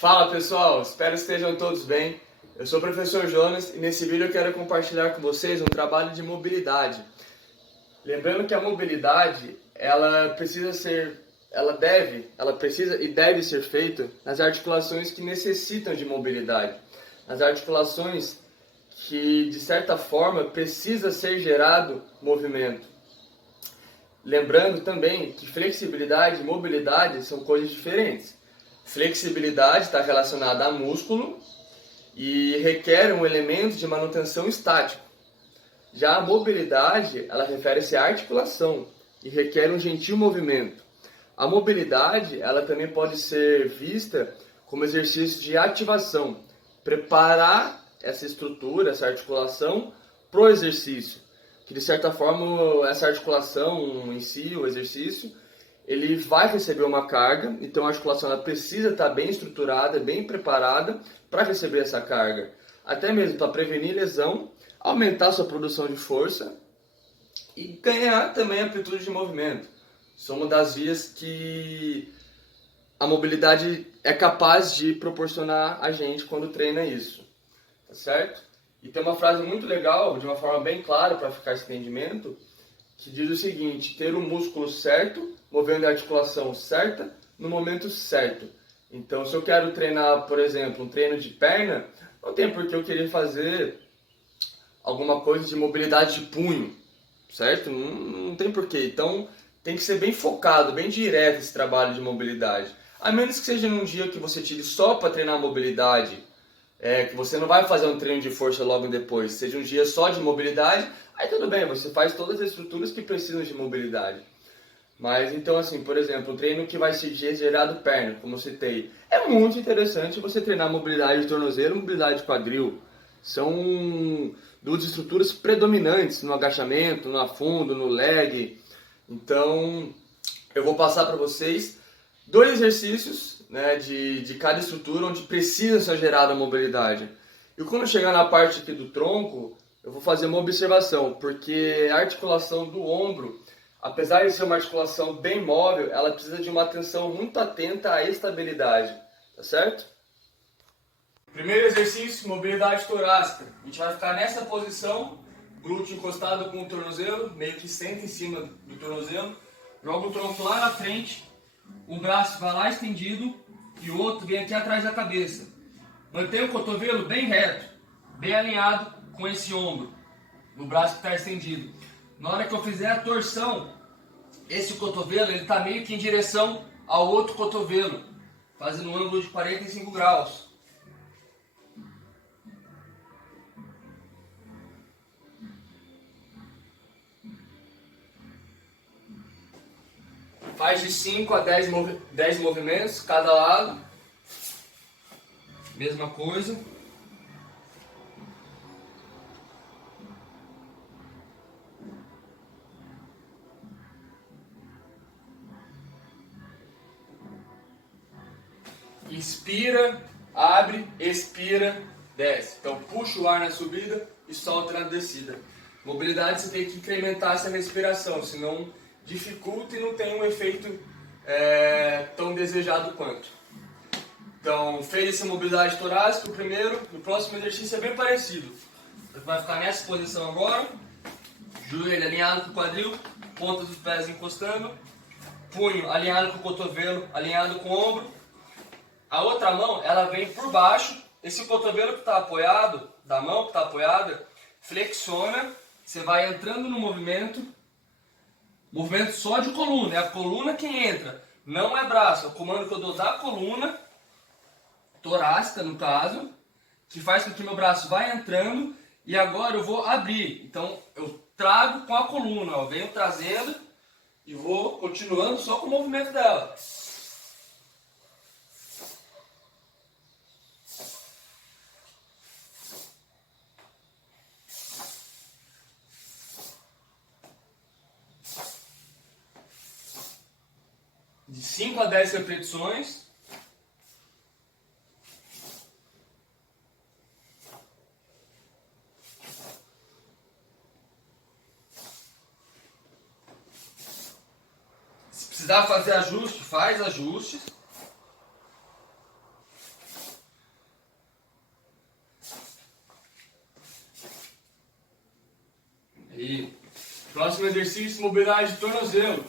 Fala pessoal, espero que estejam todos bem. Eu sou o professor Jonas e nesse vídeo eu quero compartilhar com vocês um trabalho de mobilidade. Lembrando que a mobilidade, ela precisa e deve ser feita nas articulações que necessitam de mobilidade. Nas articulações que, de certa forma, precisa ser gerado movimento. Lembrando também que flexibilidade e mobilidade são coisas diferentes. Flexibilidade está relacionada a músculo e requer um elemento de manutenção estático. Já a mobilidade, ela refere-se à articulação e requer um gentil movimento. A mobilidade, ela também pode ser vista como exercício de ativação, preparar essa estrutura, essa articulação para o exercício, que de certa forma essa articulação em si, o exercício, ele vai receber uma carga, então a articulação ela precisa estar bem estruturada, bem preparada para receber essa carga, até mesmo para prevenir lesão, aumentar sua produção de força e ganhar também amplitude de movimento. São uma das vias que a mobilidade é capaz de proporcionar a gente quando treina isso, tá certo? E tem uma frase muito legal, de uma forma bem clara para ficar esse entendimento, que diz o seguinte: ter o músculo certo, movendo a articulação certa, no momento certo. Então, se eu quero treinar, por exemplo, um treino de perna, não tem por que eu querer fazer alguma coisa de mobilidade de punho, certo? Não tem porquê. Então, tem que ser bem focado, bem direto esse trabalho de mobilidade. A menos que seja num dia que você tire só para treinar mobilidade, que você não vai fazer um treino de força logo depois, seja um dia só de mobilidade, aí tudo bem, você faz todas as estruturas que precisam de mobilidade. Mas então assim, por exemplo, o treino que vai ser gerado perna, como eu citei, é muito interessante você treinar mobilidade de tornozelo e mobilidade de quadril. São duas estruturas predominantes no agachamento, no afundo, no leg. Então, eu vou passar para vocês dois exercícios, né, de cada estrutura onde precisa ser gerada a mobilidade. E quando chegar na parte aqui do tronco, eu vou fazer uma observação, porque a articulação do ombro, apesar de ser uma articulação bem móvel, ela precisa de uma atenção muito atenta à estabilidade, tá certo? Primeiro exercício, mobilidade torácica. A gente vai ficar nessa posição, glúteo encostado com o tornozelo, meio que senta em cima do tornozelo, joga o tronco lá na frente, um braço vai lá estendido e o outro vem aqui atrás da cabeça. Mantenha o cotovelo bem reto, bem alinhado com esse ombro, no braço que está estendido. Na hora que eu fizer a torção, esse cotovelo está meio que em direção ao outro cotovelo, fazendo um ângulo de 45 graus. Faz de 5 a 10 movimentos cada lado. Mesma coisa. Inspira, abre, expira, desce. Então puxa o ar na subida e solta na descida. Mobilidade você tem que incrementar essa respiração, senão dificulta e não tem um efeito tão desejado quanto. Então, fez essa mobilidade torácica, o primeiro, no próximo exercício é bem parecido. Você vai ficar nessa posição agora, joelho alinhado com o quadril, ponta dos pés encostando, punho alinhado com o cotovelo, alinhado com o ombro. A outra mão, ela vem por baixo, esse cotovelo que está apoiado, da mão que está apoiada, flexiona, você vai entrando no movimento só de coluna, é a coluna quem entra, não é braço, é o comando que eu dou da coluna, torácica no caso, que faz com que meu braço vá entrando e agora eu vou abrir, então eu trago com a coluna, ó, venho trazendo e vou continuando só com o movimento dela. De 5 a 10 repetições. Se precisar fazer ajuste, faz ajustes. Próximo exercício, mobilidade de tornozelo.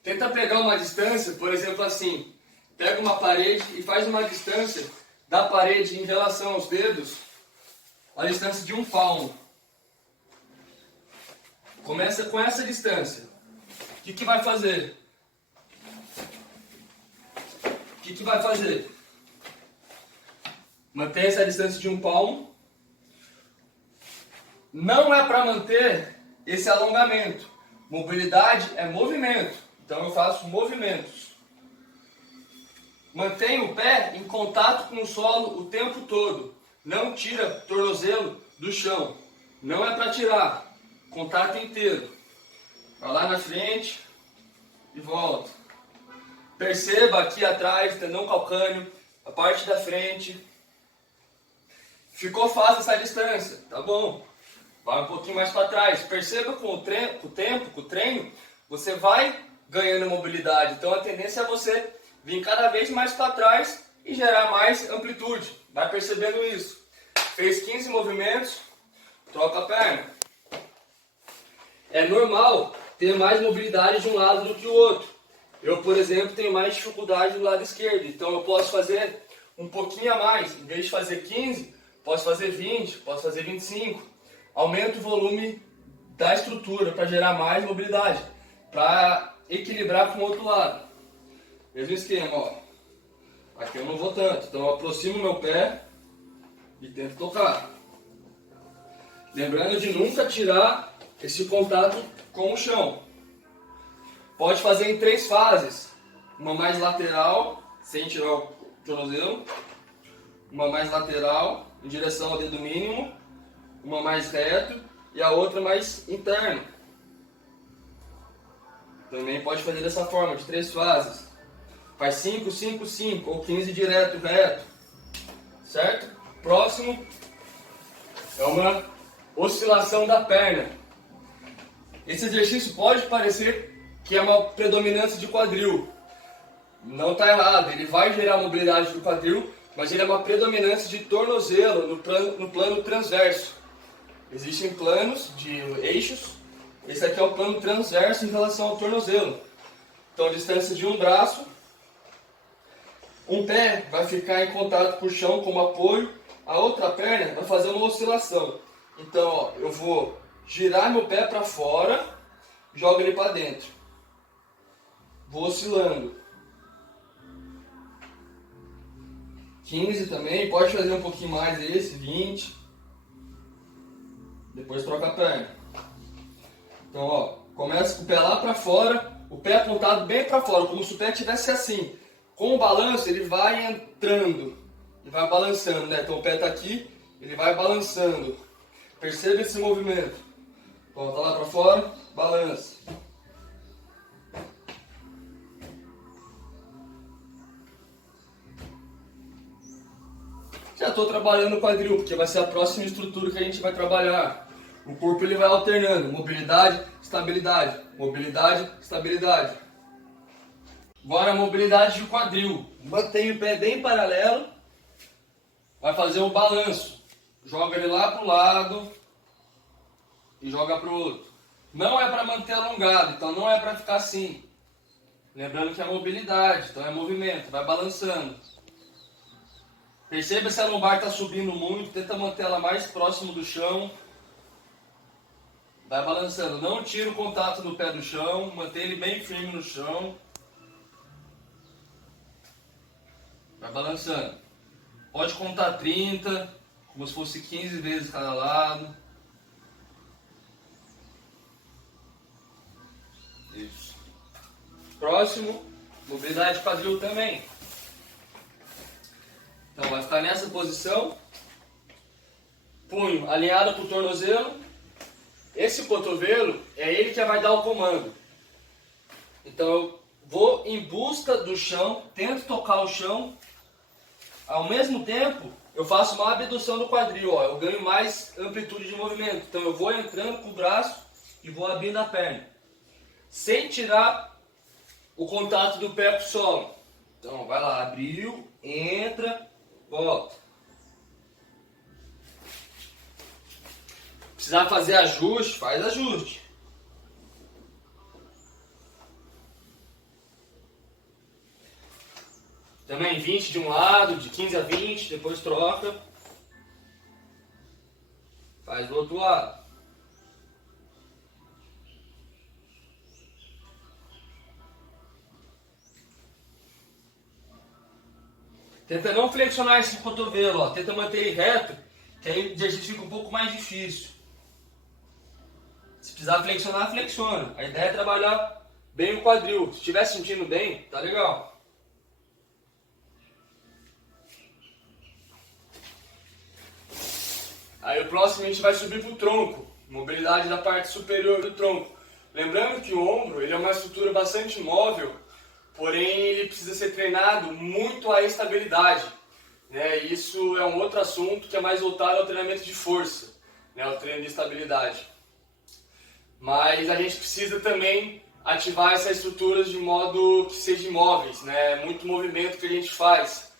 Tenta pegar uma distância, por exemplo assim, pega uma parede e faz uma distância da parede em relação aos dedos, a distância de um palmo. Começa com essa distância. O que vai fazer? O que vai fazer? Mantém essa distância de um palmo. Não é para manter esse alongamento. Mobilidade é movimento. Então eu faço movimentos. Mantenho o pé em contato com o solo o tempo todo. Não tira o tornozelo do chão. Não é para tirar. Contato inteiro. Vai lá na frente e volta. Perceba aqui atrás, tendão calcâneo, a parte da frente. Ficou fácil essa distância, tá bom. Vai um pouquinho mais para trás. Perceba com o tempo, com o treino, você vai ganhando mobilidade. Então a tendência é você vir cada vez mais para trás e gerar mais amplitude. Vai percebendo isso. Fez 15 movimentos, troca a perna. É normal ter mais mobilidade de um lado do que o outro. Eu, por exemplo, tenho mais dificuldade do lado esquerdo. Então eu posso fazer um pouquinho a mais. Em vez de fazer 15, posso fazer 20, posso fazer 25. Aumento o volume da estrutura para gerar mais mobilidade. Para equilibrar com o outro lado. Mesmo esquema, ó. Aqui eu não vou tanto. Então eu aproximo o meu pé e tento tocar. Lembrando de nunca tirar esse contato com o chão. Pode fazer em 3 fases. Uma mais lateral, sem tirar o tornozelo. Uma mais lateral, em direção ao dedo mínimo. Uma mais reto e a outra mais interna. Também pode fazer dessa forma, de 3 fases. Faz 5, 5, 5 ou 15 direto, reto. Certo? Próximo é uma oscilação da perna. Esse exercício pode parecer que é uma predominância de quadril. Não está errado, ele vai gerar mobilidade do quadril, mas ele é uma predominância de tornozelo no plano transverso. Existem planos de eixos, esse aqui é o plano transverso em relação ao tornozelo. Então a distância de um braço, um pé vai ficar em contato com o chão como apoio, a outra perna vai fazer uma oscilação. Então ó, eu vou girar meu pé para fora, jogo ele para dentro. Vou oscilando. 15 também, pode fazer um pouquinho mais esse, 20. Depois troca a perna. Então, ó, começa com o pé lá para fora, o pé apontado bem para fora, como se o pé estivesse assim. Com o balanço, ele vai entrando e vai balançando, né? Então o pé está aqui, ele vai balançando. Perceba esse movimento. Volta lá para fora, balança. Já estou trabalhando o quadril, porque vai ser a próxima estrutura que a gente vai trabalhar. O corpo ele vai alternando, mobilidade, estabilidade, mobilidade, estabilidade. Agora a mobilidade do quadril. Mantém o pé bem paralelo, vai fazer um balanço. Joga ele lá para o lado e joga para o outro. Não é para manter alongado, então não é para ficar assim. Lembrando que é mobilidade, então é movimento, vai balançando. Perceba se a lombar está subindo muito, tenta manter ela mais próximo do chão. Vai balançando, não tira o contato do pé do chão, mantém ele bem firme no chão. Vai balançando. Pode contar 30, como se fosse 15 vezes cada lado. Isso. Próximo, mobilidade de quadril também. Então vai ficar nessa posição, punho alinhado para o tornozelo. Esse cotovelo é ele que vai dar o comando. Então eu vou em busca do chão, tento tocar o chão. Ao mesmo tempo eu faço uma abdução do quadril, ó, eu ganho mais amplitude de movimento. Então eu vou entrando com o braço e vou abrindo a perna, sem tirar o contato do pé com o solo. Então vai lá, abriu, entra, volta. precisar fazer ajuste, faz ajuste. Também 20 de um lado, de 15 a 20, depois troca. Faz do outro lado. Tenta não flexionar esse cotovelo, ó. Tenta manter ele reto, que aí o exercício fica um pouco mais difícil. Se precisar flexionar, flexiona. A ideia é trabalhar bem o quadril. Se estiver sentindo bem, tá legal. Aí o próximo a gente vai subir para o tronco, mobilidade da parte superior do tronco. Lembrando que o ombro ele é uma estrutura bastante móvel, porém ele precisa ser treinado muito à estabilidade. Né? Isso é um outro assunto que é mais voltado ao treinamento de força, né? O treino de estabilidade. Mas a gente precisa também ativar essas estruturas de modo que sejam imóveis, né? Muito movimento que a gente faz.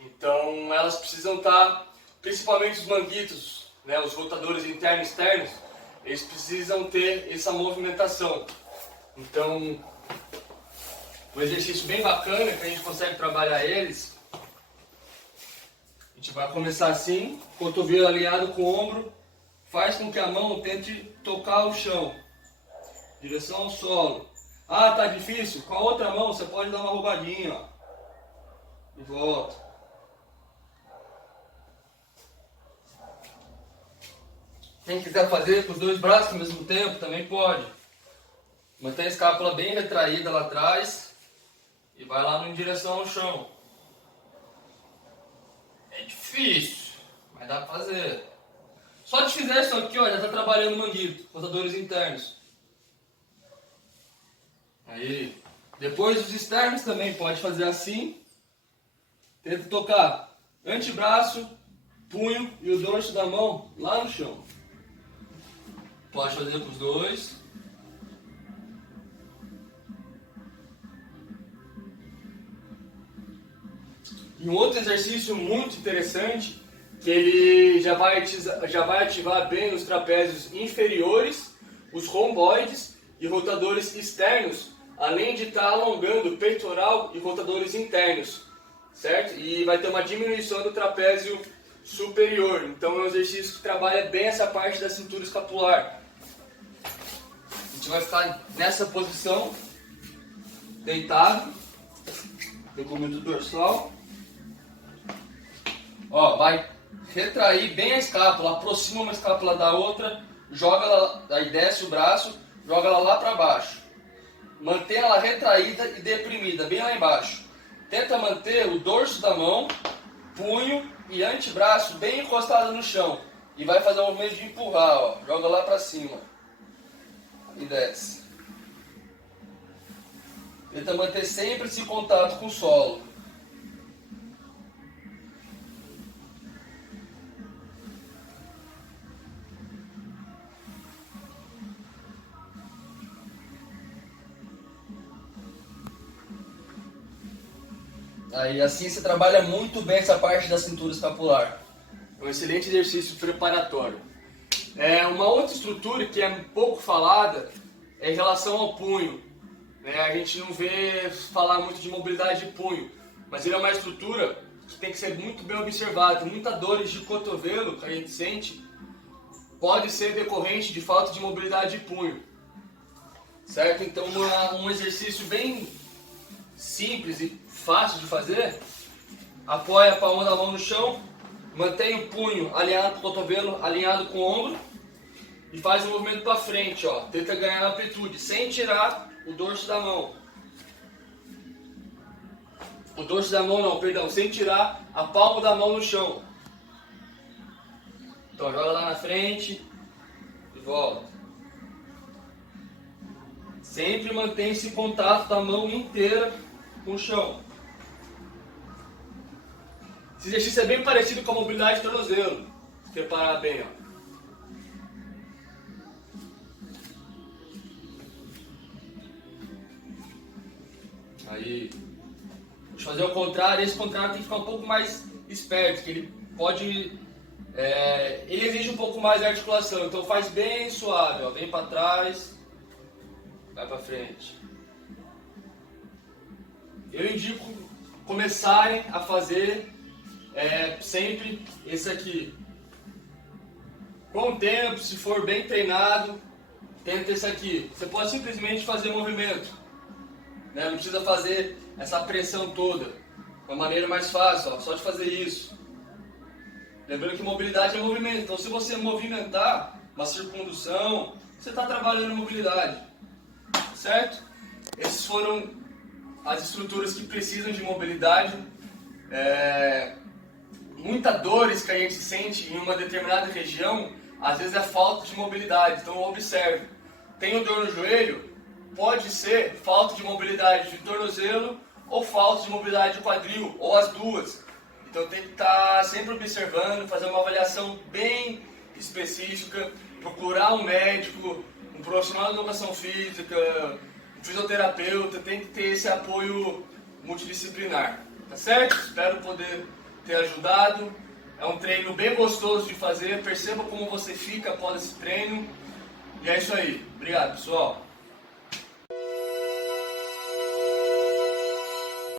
Então elas precisam estar, principalmente os manguitos, né? Os rotadores internos e externos, eles precisam ter essa movimentação. Então, um exercício bem bacana que a gente consegue trabalhar eles, a gente vai começar assim, cotovelo alinhado com o ombro, faz com que a mão tente tocar o chão, direção ao solo. Ah, tá difícil? Com a outra mão você pode dar uma roubadinha, ó, e volta. Quem quiser fazer com os dois braços ao mesmo tempo, também pode. Mantém a escápula bem retraída lá atrás e vai lá em direção ao chão. É difícil, mas dá pra fazer. Só de fizer isso aqui, ó, já tá trabalhando o manguito, rotadores internos. Aí, depois os externos também pode fazer assim. Tenta tocar antebraço, punho e o dorso da mão lá no chão. Pode fazer com os dois. E um outro exercício muito interessante, que ele já vai ativar bem os trapézios inferiores, os romboides e rotadores externos, além de estar alongando o peitoral e rotadores internos, certo? E vai ter uma diminuição do trapézio superior. Então é um exercício que trabalha bem essa parte da cintura escapular. A gente vai ficar nessa posição, deitado, decúbito dorsal. Ó, vai retrair bem a escápula, aproxima uma escápula da outra, joga ela, aí desce o braço, joga ela lá para baixo. Mantém ela retraída e deprimida, bem lá embaixo. Tenta manter o dorso da mão, punho e antebraço bem encostado no chão. E vai fazer um movimento de empurrar, ó. Joga lá para cima. E desce. Tenta manter sempre esse contato com o solo. Aí assim você trabalha muito bem essa parte da cintura escapular. É um excelente exercício preparatório. Uma outra estrutura que é pouco falada é em relação ao punho. A gente não vê falar muito de mobilidade de punho, mas ele é uma estrutura que tem que ser muito bem observada. Muitas dores de cotovelo que a gente sente pode ser decorrente de falta de mobilidade de punho, certo? Então um exercício bem simples e fácil de fazer: apoia a palma da mão no chão, mantém o punho alinhado com o cotovelo, alinhado com o ombro, e faz um movimento para frente, ó. Tenta ganhar amplitude, sem tirar o dorso da mão. O dorso da mão não, perdão, sem tirar a palma da mão no chão. Então joga lá na frente e volta. Sempre mantém esse contato da mão inteira com o chão. Esse exercício é bem parecido com a mobilidade de tornozelo. Se preparar bem, ó. Aí, deixa eu fazer o contrário. Esse contrário tem que ficar um pouco mais esperto, que ele pode Ele exige um pouco mais de articulação, então faz bem suave, ó, vem para trás, vai para frente. Eu indico começarem a fazer sempre esse aqui. Com o tempo, se for bem treinado, tenta esse aqui. Você pode simplesmente fazer movimento, né? Não precisa fazer essa pressão toda. Uma maneira mais fácil, ó, só de fazer isso. Lembrando que mobilidade é movimento, então se você movimentar uma circundução, você está trabalhando mobilidade, certo? Essas foram as estruturas que precisam de mobilidade. Muita dores que a gente sente em uma determinada região, às vezes é falta de mobilidade, então observe. Tenho dor no joelho? Pode ser falta de mobilidade de tornozelo ou falta de mobilidade de quadril, ou as duas. Então tem que estar sempre observando, fazer uma avaliação bem específica, procurar um médico, um profissional de educação física, um fisioterapeuta, tem que ter esse apoio multidisciplinar, tá certo? Espero poder ter ajudado. É um treino bem gostoso de fazer, perceba como você fica após esse treino. E é isso aí. Obrigado, pessoal.